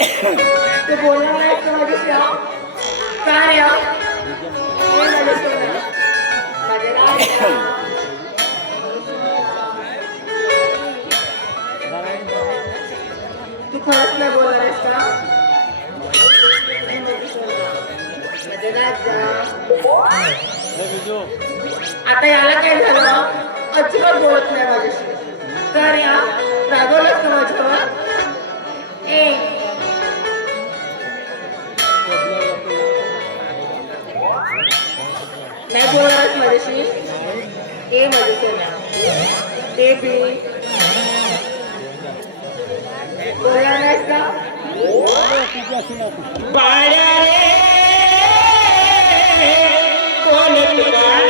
तू बोलणार नाही का माझ्याशी? काय रे? माझे राजा तू खरंच नाही बोलणार आहेस का? माझे राजा आता याला काय झालं? अजिबात बोलत नाही माझ्याशी. तर या रागवलंच का माझ्यावर? नाही बोलणारच माझ्याशी? माझे सोन्या ते बी बोलणार नाहीस का? बाळ्या रे कोण तुला नाही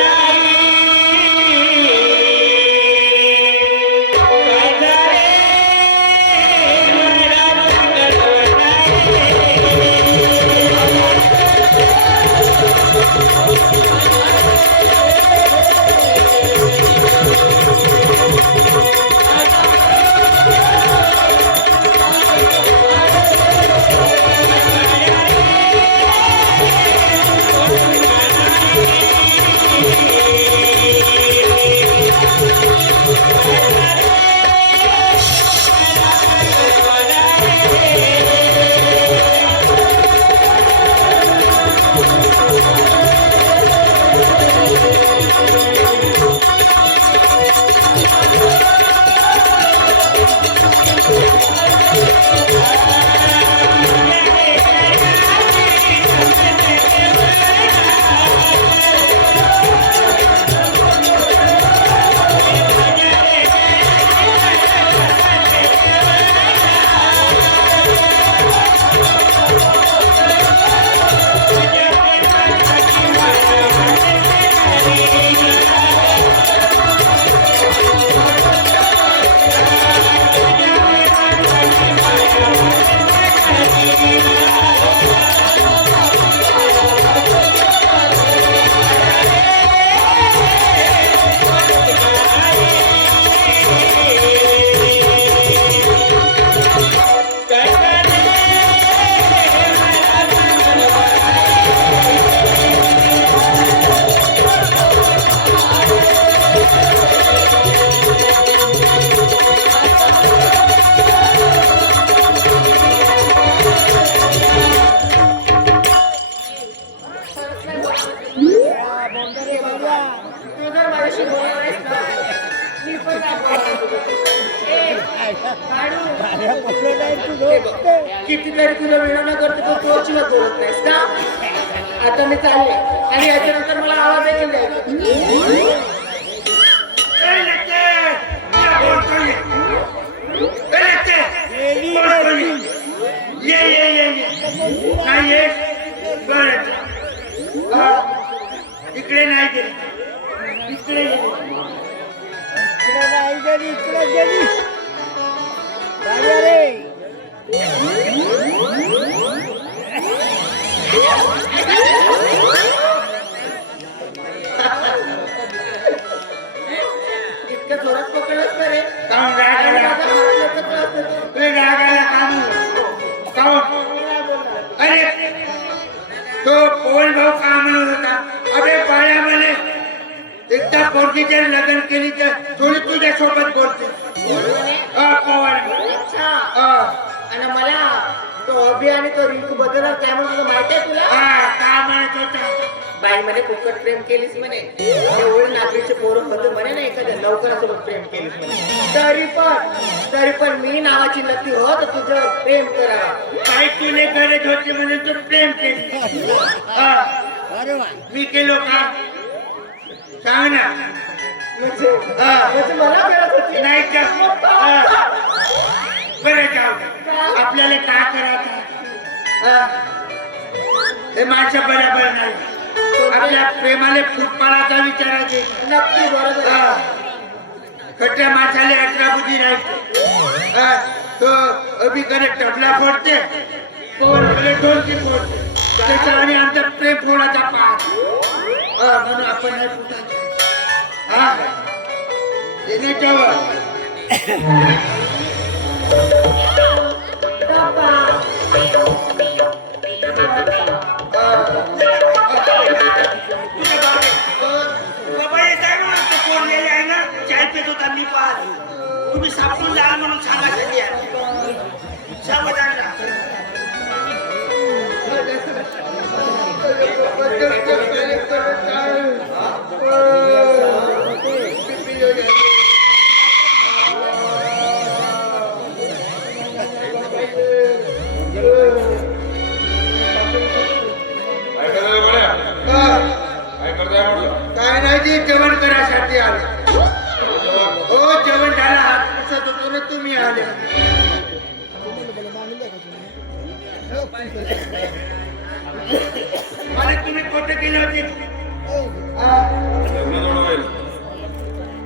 कितीतरी तुला विनवण्या करतो पण तू अजिबात बोलत नाहीस का? आता मी चालले आणि याच्यानंतर मला आवाज देखील द्यायचा. इकडे नाही गेली इकडे नाही गेली इकडे गेली रे इतक्या जोरात पकडलंस का रे? अरे तो पवन भाऊ का म्हणत होता? अरे बाळ्या म्हणे एकदा पोरगीचे लग्न केली तर थोडी तुझ्या सोबत बोलते. पवन आणि मला तो अभि आणि तो रिंकू बद्दल काय म्हणतो माहिती आहे तुला? काय म्हणत होता? बाई म्हणे फुकट प्रेम केलीस म्हणे. एवढे नागरीचे पोरं होते म्हणे ना एखाद्या लवकरासोबत प्रेम केलीस म्हणे. तरी पण मी नावाची नक्की हो तर तुझं प्रेम करा. काय तुले गरज होती म्हणून तू प्रेम केली? मी केलो का? सांग ना. म्हणजे मला गरज होती नाही का? बरं जाऊ आपल्याला काय करायचं? हे माझ्या बरोबर नाही. आपल्या प्रेमाले फुटपाळाचा विचारायचे. नक्की बरोबर. खट्या माशाले 18 बुद्धी राहते. तो अभिकडे टबला फोडते पोरकडे ढोलकी फोडते. त्याच्या आणि आमचा प्रेम फोडाचा पाठ म्हणून आपण नाही फुटायचं. बाबा सावधान राहा. काय नाही जी, जेवण करायसाठी आले. हो जेवण झालं, हात पुसत होतो ना, तुम्ही आले. मला तुम्ही कोणते केले होते?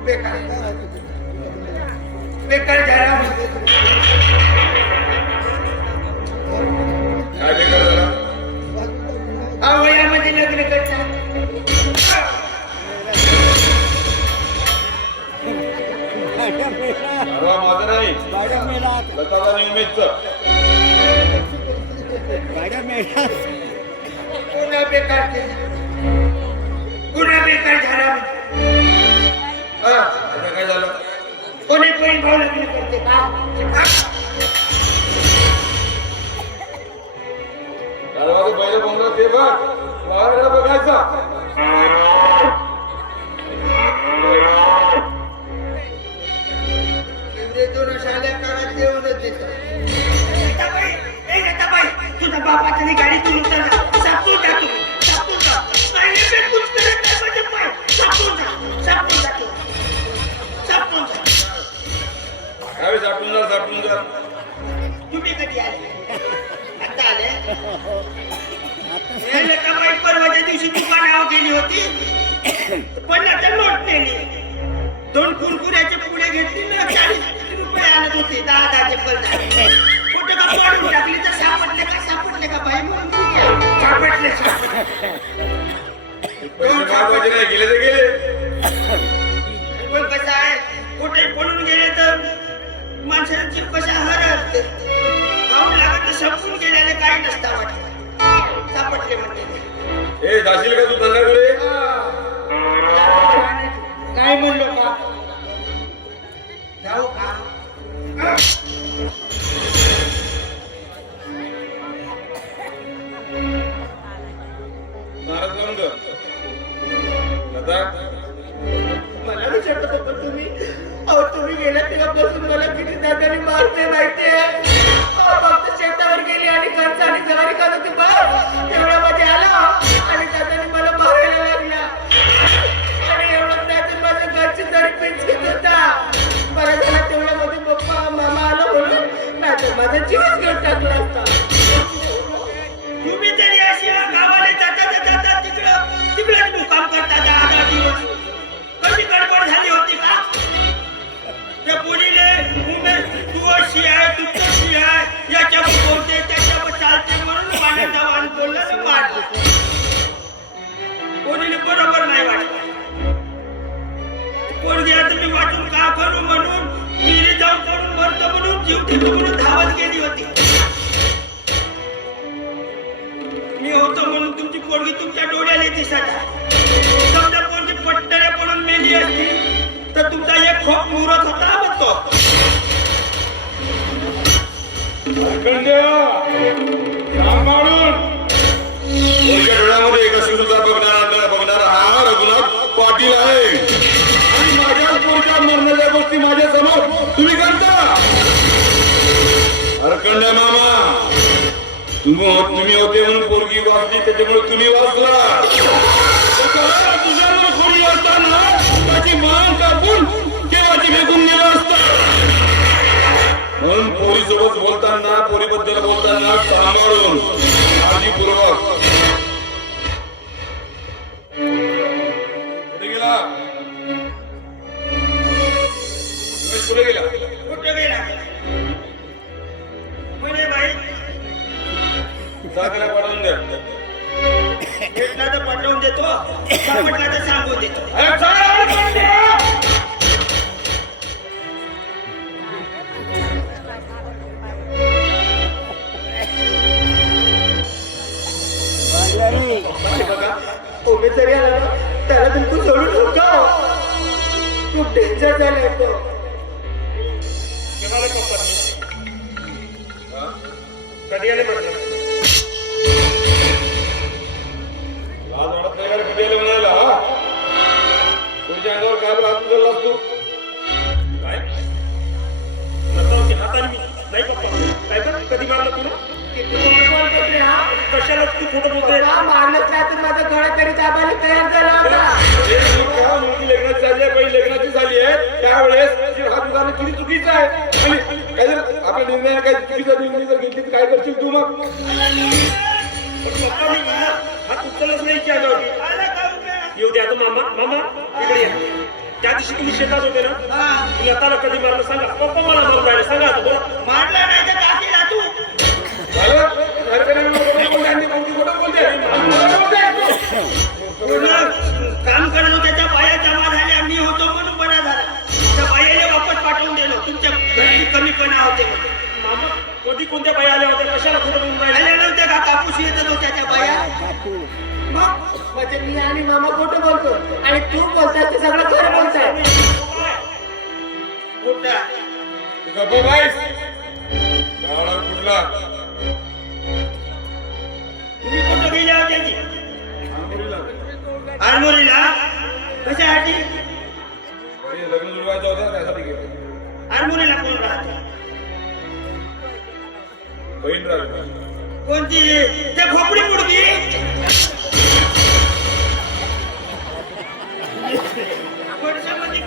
बेकार बेकार झाला. काय बेकार झाला? वयामध्ये लग्न करतात. अरे माझं नाही, लताचा आणि उमेशचं. पुन्हा बेकार केलं. पुन्हा बेकार झाला. आता काय झालं? कोणी पण भाऊ लग्न करते का? अरे माझं बैल बोंगला ते बघ, वावराला बघायचा. तुझ्या बापाची गाडी तू उतर सापून टाकू काय सापडून जा, सापडून जा. तुम्ही कधी आले? आता आले. परवाच्या दिवशी दुकानावर गेली होती, पण आता नोट नेली. 2 कुरकुऱ्याचे पुढे घेतली ना, 40 रुपये आणत होते. 10 पडले. कुठे का पाडून टाकली तर सापडले का बाई? सापडले. पैसे मागवायचे नाही, गेले तर गेले. पण कसं आहे, कुठे पडून गेले तर माणसाची कशा हरत जाऊन लागत, संपून गेल्याने काही नसता वाटत. सापडले म्हणजे ए जाशील का तू धंद्याकडे? काय म्हणलो का? जाऊ का? नाराज जाऊन ग. लता मला विचारत होतो तुम्ही. अहो तुम्ही गेला तेव्हापासून मला किती दादानी मारते माहितीये. फक्त शेतावर गेली आणि खर्च आणि जवारी करत होती बस. तेवढ्यामध्ये आला आणि दादानी मला मारायला लागला. आणि एवढं त्यातून माझ्या घरची जरी पिंचकीत होता. बरं झालं तेवढ्यामध्ये पप्पा मामा आला म्हणून, नाहीतर माझा जीवच घेऊन टाकला असता. तुम्ही तरी अशी गावाला जाता तिकडे मुक्काम करता 10 दिवस. कशी गडबड झाली होती का? त्या पोरीने उमेश तू अशी आहे, तू कशी आहे, याच्यावर बोलते त्याच्यावर चालते म्हणून पाण्याचा वाण बोललं ना मारलं. पोरीने बरोबर नाही वाटलं. पोरगी आता मी वाचून का करू म्हणून, विहिरी जाऊन करून मरतो म्हणून, जीव देतो म्हणून धावत गेली होती. मी होतो म्हणून तुमची पोरगी तुमच्या डोळ्याने दिसत. समजा पोरगी पट्टऱ्या पडून मेली असती तर तुमचा एक खोप मुहूर्त होता म्हणतो. डोळ्यामध्ये एका शिवचा बघणारा हा रघुनाथ पाटील आहे. आणि माझ्या पोरच्या मरणाच्या गोष्टी माझ्या समोर तुम्ही करता. अरे कंड्या मामा, तुम्ही होते म्हणून पोरगी वाचली, त्याच्यामुळे तुम्ही वाचला. तुझ्यावर कोणी असताना त्याची मान कापून केव्हाची फेकून गेला असता. म्हणून पोरीसोबत बोलताना, पोरीबद्दल बोलताना सांभाळून काळजीपूर्वक. कुठे गेला? कुठे गेला? कुठे गेला म्हणे बाई? त्याला पाठवून द्या. भेटला तर पाठवून देतो, सापडला तर सांगून देतो. उमेश जरी आला ना, त्याला बिलकुल सोडून नका. खूप डेंजर झालाय तो. केव्हा करतात? कधी आले म्हटलं लाज वाटत नाही का रे कधी आलं म्हणायला हा तुमच्या अंगावर काय राहत चाललास तू काय नसावं की हाताने मी नाही पप्पा काय कर कधी मारलं तुला किती खोटं बोलतोस रे हा? कशाला तू खोटं बोलतोय हा, मारलंच नाही तर माझा गळा तरी दाबायला तयार झाला होता. अरे तू का मुलगी लग्नाची झाली आहे पहिली लग्नाची झाली आहे त्यावेळेस तुझी हात उगारणं किती चुकीचं आहे आणि काय जर आपल्या निर्णयाने काही चुकीचा निर्णय जर घेतली तर काय करशील तू मग पप्पा मी हात उचलच नाही की आल्यावरती येऊ द्या तो मामा मामा इकडे या त्या दिवशी तुम्ही शेतात होते ना तुला त्याला कधी मारलं सांगा पप्पा मला मारून राहिले सांगा आता बोला मारला नाही तर काठी लाटू. झालं? घरकडे बोलते बोलते आणि कोणती खोटं बोलते खोटं बोलते काम करणं त्याच्या बाया जमा झाल्या मी होतो म्हणून बरा झाला त्या बायाला वापस पाठवून दिलं तुमच्या घरी कमीपणा होते म्हणून. मामा कधी कोणत्या बाई आल्या होत्या कशाला खोटं बोलून राहिले आल्या नव्हत्या का कापूस येत होत्या त्या बाया मग म्हणजे मी आणि मामा खोटं बोलतो आणि तू बोलताय ते सगळं खरं बोलताय खोटा गप्पा बाईस गाडा कुठला तुम्ही कुठं गेल्या होत्या की आरमोरीला कशासाठी लग्न जुळवायचं होतं त्यासाठी गेलो आरमोरीला कोण राहतो बहीण राहिली कोणती त्या खोपडी मुडकी वर्षामध्ये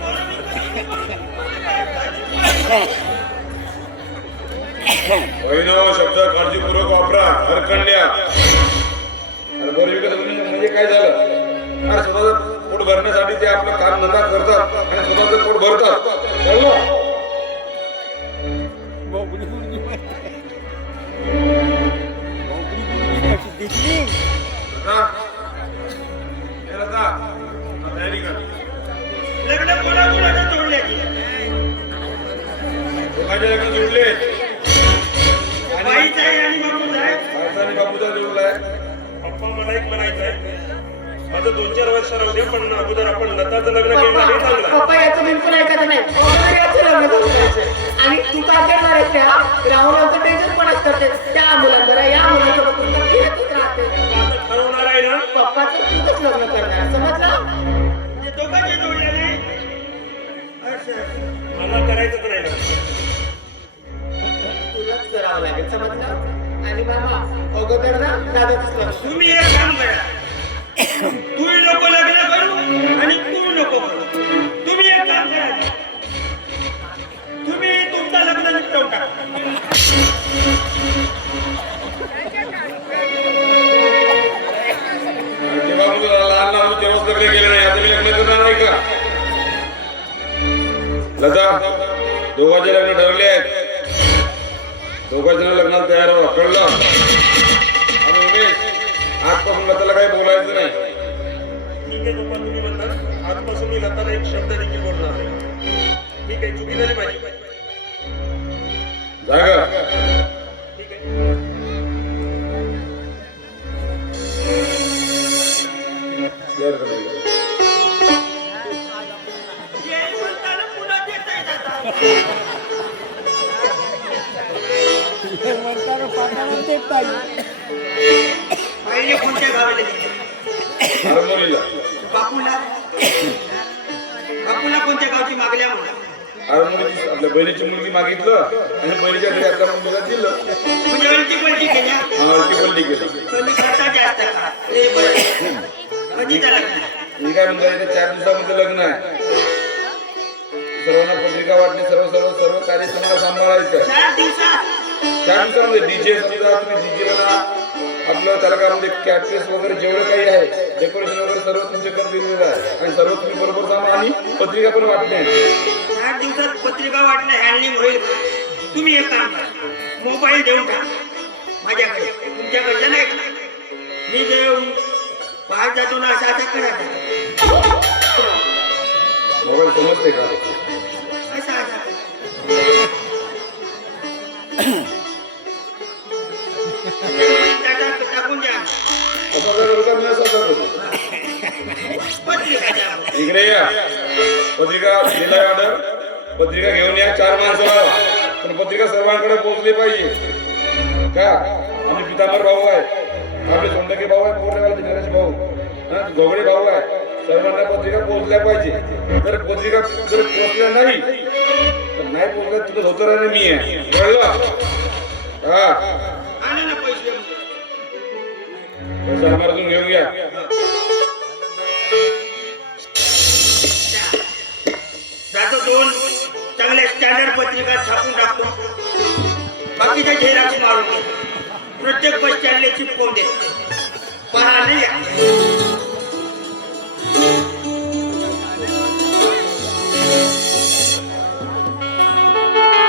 बहीण शब्द काळजीपूर्वक वापरा हरखंड्या अरे बरं विकत म्हणजे काय झालं अरे स्वतःचं पोट भरण्यासाठी ते आपलं काम धंदा करतात आणि स्वतःचं पोट भरतात कळलं तयारी कर लग्न कोणाकोणाचं जोडले दोघांचे लग्न जुळले बाईच आहे आणि बापूच आहे आणि बापूचा जुळलाय पप्पा मला एक म्हणायचं आहे माझं 2-4 वर्ष राहू दे पण अगोदर आपण लताचं लग्न केलं हे चांगलं आहे. पप्पा याचं बिलकुल ऐकत नाही अगोदर याचं लग्न करून द्यायचं. आणि तू काय करणार आहेस त्या राहुलांचं टेन्शनपणाच करते त्या मुलांबरोबर या मुलांसोबत तुला फिरतच राहते आता ठरवणार आहे ना पप्पाचं तुझंच लग्न करणार समजलं म्हणजे दोघांचे जोडले नाही मला करायचंच नाही ना तुलाच करावं लागेल समजलं आणि मामा अगोदर ना दादाच लग्न तुम्ही एक काम करा तुम्ही नको लग्न करू आणि तू नको करू तुम्ही एक काम करा तुम्ही तुमचं लग्न निपटवून टाका जेव्हा मुलं लहान लहान तेव्हाच लग्न केलं नाही आता मी लग्न करणार नाही का लता दोघांचे लग्न ठरले आहेत दोघांच्या लग्नाला तयार व्हा कळलं आणि उमेश आजपासून लताला काही बोलायचं नाही ठीक आहे पप्पा तुम्ही म्हणता आजपासून मी लताला एक शब्द देखील बोलणार नाही मी काही चुकी झाली माझी जागा ठीक आहे क्लिअर करायला पहिले कोणत्या गावाला हार्मोनीला बापूला बापूला कोणत्या गावची मागल्या म्हणा हार्मोनीची आपल्या बहिणीची मुलगी मागितलं आणि बहिणीच्या घरी आता मुलगा दिलं म्हणजे अळती पलटी केल्या ती बोलली गेली कमी खर्चात जास्त का ते बरं कधी त्या लग्न मी काय म्हणतो इथे 4 दिवसामध्ये लग्न आहे सर्वांना पत्रिका वाटणे सर्व कार्य तुम्हाला सांभाळायचं 4 दिवसात 4 दिवसामध्ये डीजे समजा तुम्ही डीजे म्हणा आपलं त्याला काय म्हणजे कॅटरेस वगैरे जेवढं काही आहे डेकोरेशन वगैरे सर्व तुमच्याकडे दिलेलं आहे आणि सर्व तुम्ही बरोबर सांगा आणि पत्रिका पण वाटणे 4 दिवसात पत्रिका वाटणं हँडलिंग होईल तुम्ही एक काम करा मोबाईल देऊन टाका माझ्याकडे तुमच्याकडे नाही का मी देऊन बाहेर जातो ना असं करा मोबाईल समजते का असं टाकून द्या असा जर होता मी असं करतो पत्रिका द्या इकडे या पत्रिका दिलाय ऑर्डर पत्रिका घेऊन या 4 माणसं लावा पण पत्रिका सर्वांकडे पोहोचली पाहिजे का आम्ही पितांबर भाऊ आहे, आपले सोंडके भाऊ आहे, मोठेवाले नरेश भाऊ, घोगडे भाऊ आहे. सर्वांना पत्रिका पोहोचल्या पाहिजे. जर पत्रिका जर पोहोचल्या नाही तर नाही पोहोचल्या तुझं धोतर मी आहे, कळलं? हा आणा ना पैसे. पैसा आम्हाला घेऊन घ्या. जातो 2 चांगल्या स्टँडर्ड पत्रिका छापून टाकतो. बाकीच्या झेरॉक्स मारून दे. प्रत्येक बस स्टँडला चिपकवून दे. पहा नाही